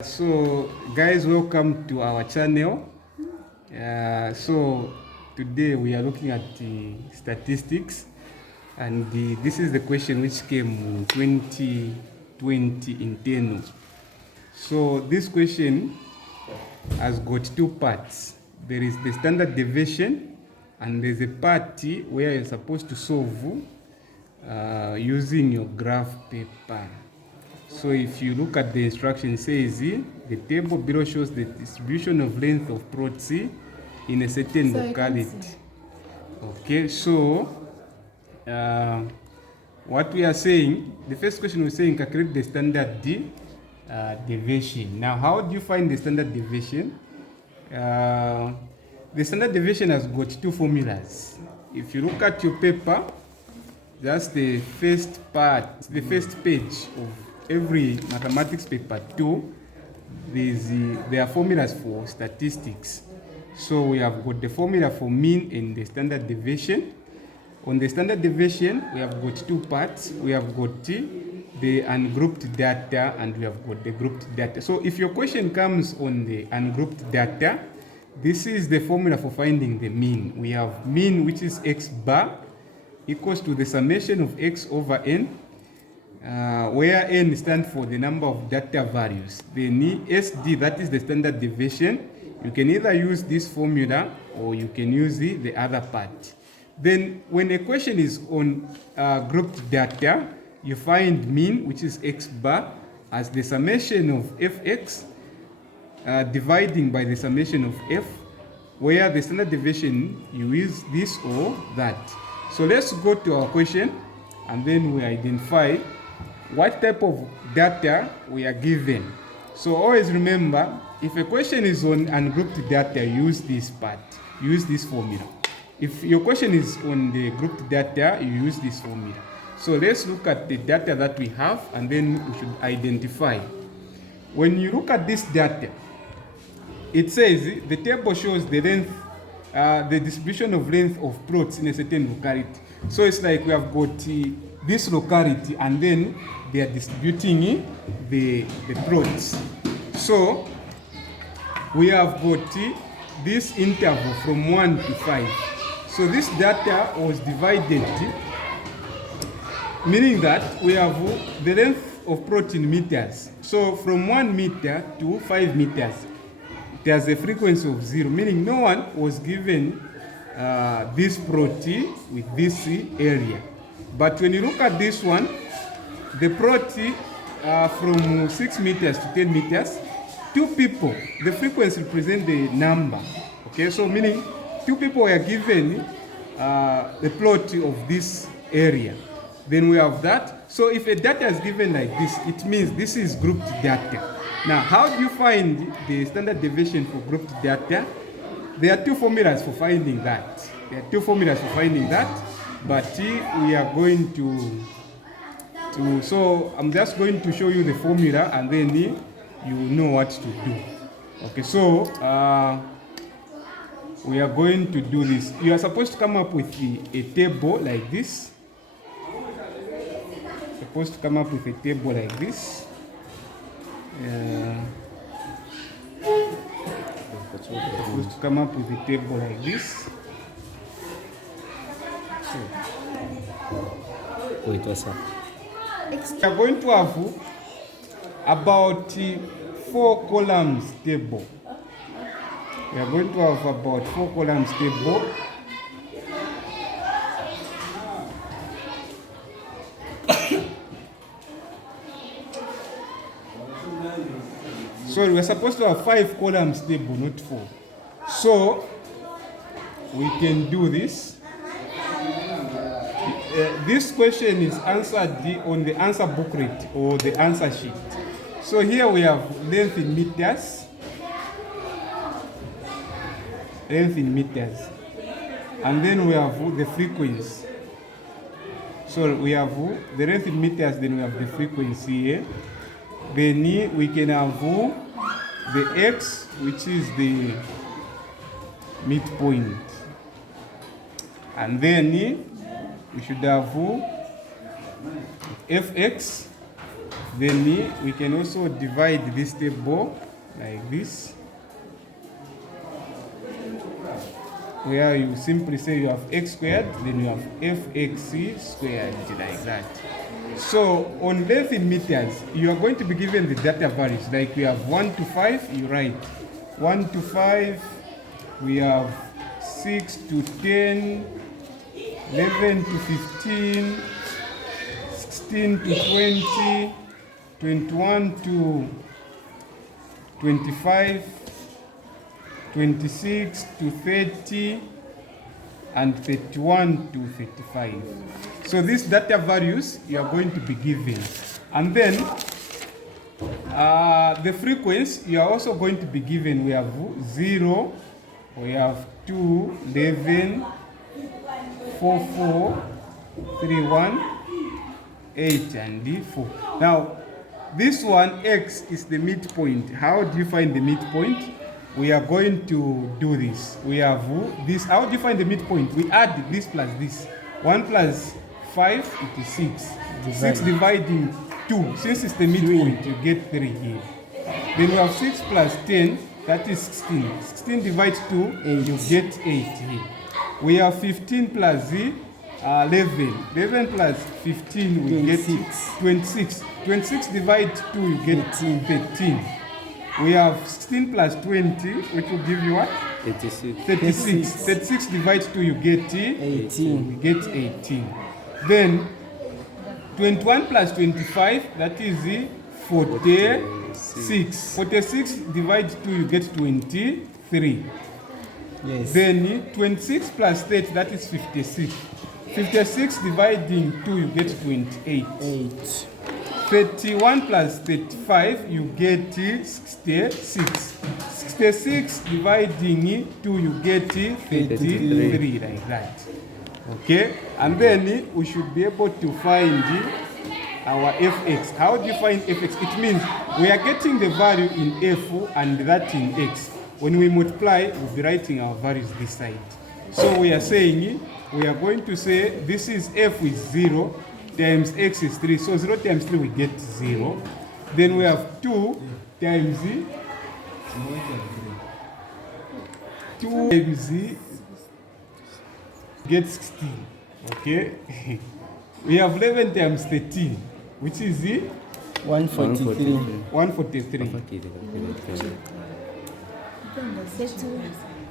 So guys, welcome to our channel. So today we are looking at the statistics, and this is the question which came in 2020 internal. So this question has got two parts. There is the standard deviation, and there's a part where you're supposed to solve using your graph paper. So if you look at the instruction, it says the table below shows the distribution of length of plots in a certain locality. Okay, so what we are saying, the first question we're saying, calculate the standard deviation. Now, how do you find the standard deviation? The standard deviation has got two formulas. If you look at your paper, that's the first part, the first page of every mathematics paper 2. There are formulas for statistics. So we have got the formula for mean and the standard deviation. On the standard deviation, we have got two parts. We have got the ungrouped data and we have got the grouped data. So if your question comes on the ungrouped data, this is the formula for finding the mean. We have mean, which is x bar, equals to the summation of x over n, where n stands for the number of data values. Then SD, that is the standard deviation. You can either use this formula or you can use the other part. Then when a question is on grouped data, you find mean, which is x bar, as the summation of fx dividing by the summation of f, where the standard deviation, you use this or that. So let's go to our question and then we identify what type of data we are given. So always remember, if a question is on ungrouped data, use this part, use this formula. If your question is on the grouped data, you use this formula. So let's look at the data that we have and then we should identify. When you look at this data, it says the table shows the length, the distribution of length of plots in a certain locality. So it's like we have got this locality and then they are distributing the plots. So we have got this interval from 1 to 5. So this data was divided, meaning that we have the length of plot in meters. So from 1 meter to 5 meters, there's a frequency of 0, meaning no one was given this plot with this area. But when you look at this one, the plot from 6 meters to 10 meters, 2 people, the frequency represents the number. Okay, so meaning 2 people were given the plot of this area. Then we have that. So if a data is given like this, it means this is grouped data. Now, how do you find the standard deviation for grouped data? There are two formulas for finding that. But we are going to, so I'm just going to show you the formula and then you know what to do. Okay, so we are going to do this. You are supposed to come up with a table like this. Supposed to come up with a table like this. Supposed to come up with a table like this. So, wait, what's up? We are going to have about 4 columns table. We are going to have about 4 columns table. So we're supposed to have 5 columns table, not 4. So we can do this. This question is answered on the answer booklet or the answer sheet. So here we have length in meters. And then we have the frequency. So we have the length in meters, then we have the frequency here. Then we can have the x, which is the midpoint. And then we should have fx, Then we can also divide this table like this, where you simply say you have x squared, then you have fx squared, like that. So on length in meters, you are going to be given the data values. Like we have 1 to 5, you write 1 to 5, we have 6 to 10, 11 to 15, 16 to 20, 21 to 25, 26 to 30, and 31 to 35. So these data values you are going to be given. And then the frequency you are also going to be given. We have 0, we have 2, 11, 4, 4, 3, 1, 8, and 4. Now, this one, x, is the midpoint. How do you find the midpoint? We are going to do this. We have this. How do you find the midpoint? We add this plus this. 1 plus 5, it is 6. 6 dividing 2. Since it's the midpoint, you get 3 here. Then we have 6 plus 10, that is 16. 16 divides 2, you get 8 here. We have 15 plus 11. 11 plus 15, we get 26. 26 divides 2, you get 13. We have 16 plus 20, which will give you what? 36. 36. 36 divides 2, you get 18. You get 18. Then 21 plus 25, that is 46. 46 divides 2, you get 23. Yes. Then 26 plus 30, that is 56. 56 dividing 2, you get 28. 8. 31 plus 35, you get 66. 66 dividing 2, you get 33, like that. Okay? And then we should be able to find our fx. How do you find fx? It means we are getting the value in f and that in x. When we multiply, we'll be writing our values this side. So we are saying, we are going to say this is f is 0 times x is 3. So 0 times 3, we get 0. Then we have 2 times 2 times get 16. Okay? We have 11 times 13, which is 143. 143.